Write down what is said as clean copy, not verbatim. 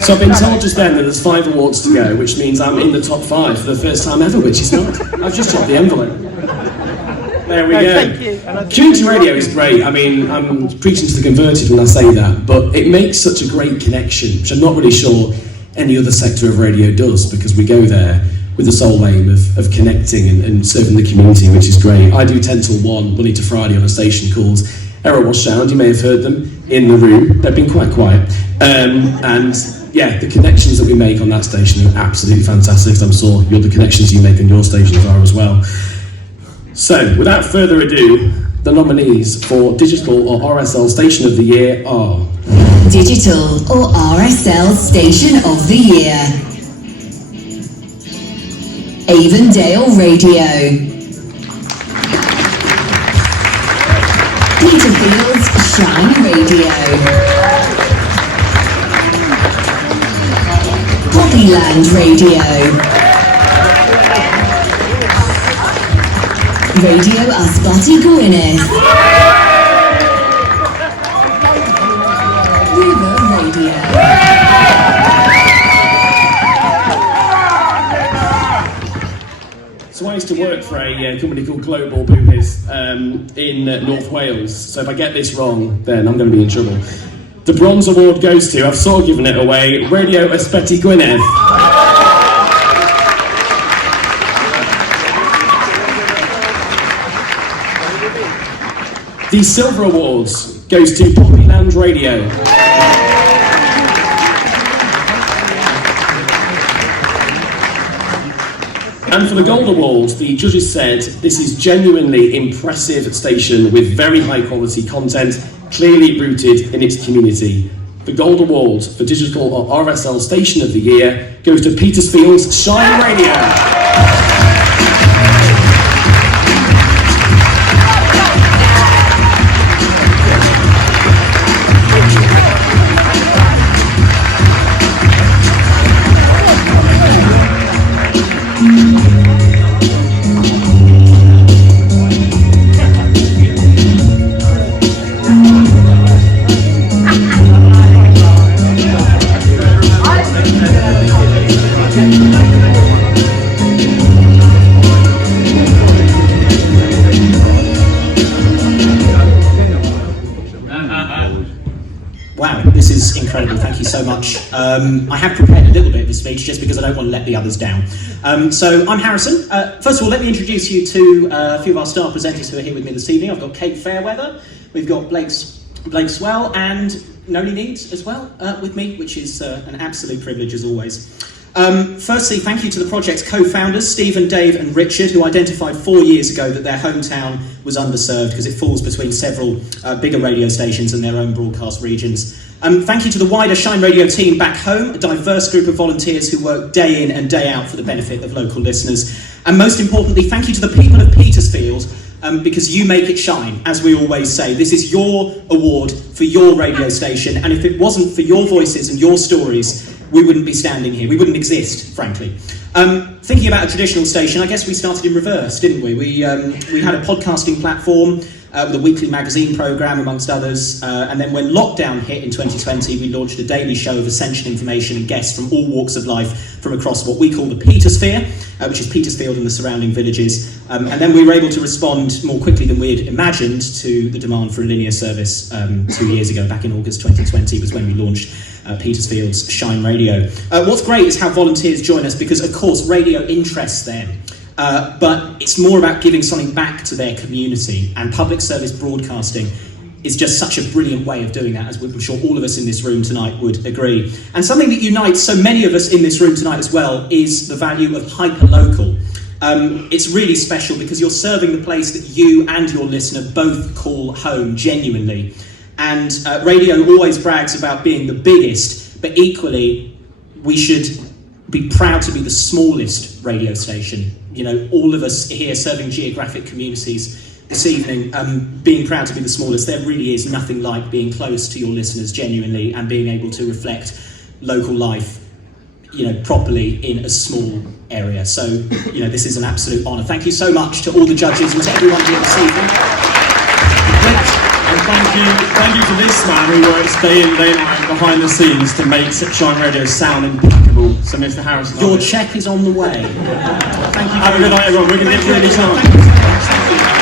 So I've been told just then that there's 5 awards to go, which means I'm in the top 5 for the first time ever, which is not. I've just dropped the envelope. There we go. Thank you. Community radio is great. I mean, I'm preaching to the converted when I say that, but it makes such a great connection, which I'm not really sure any other sector of radio does, because we go there with the sole aim of connecting and serving the community, which is great. I do 10 till 1, Monday to Friday, on a station called Error Sound. You may have heard them in the room. They've been quite quiet. And yeah, the connections that we make on that station are absolutely fantastic. I'm sure the connections you make on your stations are as well. So, without further ado, the nominees for Digital or RSL Station of the Year are... Digital or RSL Station of the Year. Avondale Radio. Petersfield's Shine Radio. Poppyland Radio. Radio Ysbyty, Gwynedd. River Radio. So I used to work for a company called Global Boohers in North Wales. So if I get this wrong, then I'm going to be in trouble. The Bronze Award goes to, I've sort of given it away, Radio Ysbyty, Gwynedd. The Silver Awards goes to Poppyland Radio. And for the Gold Award, the judges said this is genuinely impressive station with very high quality content, clearly rooted in its community. The Gold Award for Digital or RSL Station of the Year goes to Petersfield's Shine Radio. Thank you so much. I have prepared a little bit of a speech just because I don't want to let the others down. So I'm Harrison. First of all, let me introduce you to a few of our star presenters who are here with me this evening. I've got Kate Fairweather, we've got Blake Swell, and Noli Needs as well with me, which is an absolute privilege as always. Firstly, thank you to the project's co-founders, Stephen, Dave and Richard, who identified 4 years ago that their hometown was underserved because it falls between several bigger radio stations and their own broadcast regions. Thank you to the wider Shine Radio team back home, a diverse group of volunteers who work day in and day out for the benefit of local listeners. And most importantly, thank you to the people of Petersfield, because you make it shine, as we always say. This is your award for your radio station, and if it wasn't for your voices and your stories, we wouldn't be standing here. We wouldn't exist, frankly. Thinking about a traditional station, I guess we started in reverse, didn't we? We had a podcasting platform with a weekly magazine programme, amongst others. And then when lockdown hit in 2020, we launched a daily show of essential information and guests from all walks of life from across what we call the Petersphere, which is Petersfield and the surrounding villages. And then we were able to respond more quickly than we had imagined to the demand for a linear service 2 years ago. Back in August 2020 was when we launched Petersfield's Shine Radio. What's great is how volunteers join us, because of course radio interests them. But it's more about giving something back to their community, and public service broadcasting is just such a brilliant way of doing that, as I'm sure all of us in this room tonight would agree. And something that unites so many of us in this room tonight as well is the value of hyperlocal. It's really special because you're serving the place that you and your listener both call home genuinely. And radio always brags about being the biggest, but equally we should be proud to be the smallest radio station. You know, all of us here serving geographic communities this evening, being proud to be the smallest. There really is nothing like being close to your listeners genuinely and being able to reflect local life, you know, properly in a small area. So, you know, this is an absolute honour. Thank you so much to all the judges and to everyone here this evening. And Thank you to this man who works day in, day out behind the scenes to make Shine Radio sound impeccable. So, Mr. Harrison, Your check is on the way. Thank you. Have a good night, everyone. We're going to get really time.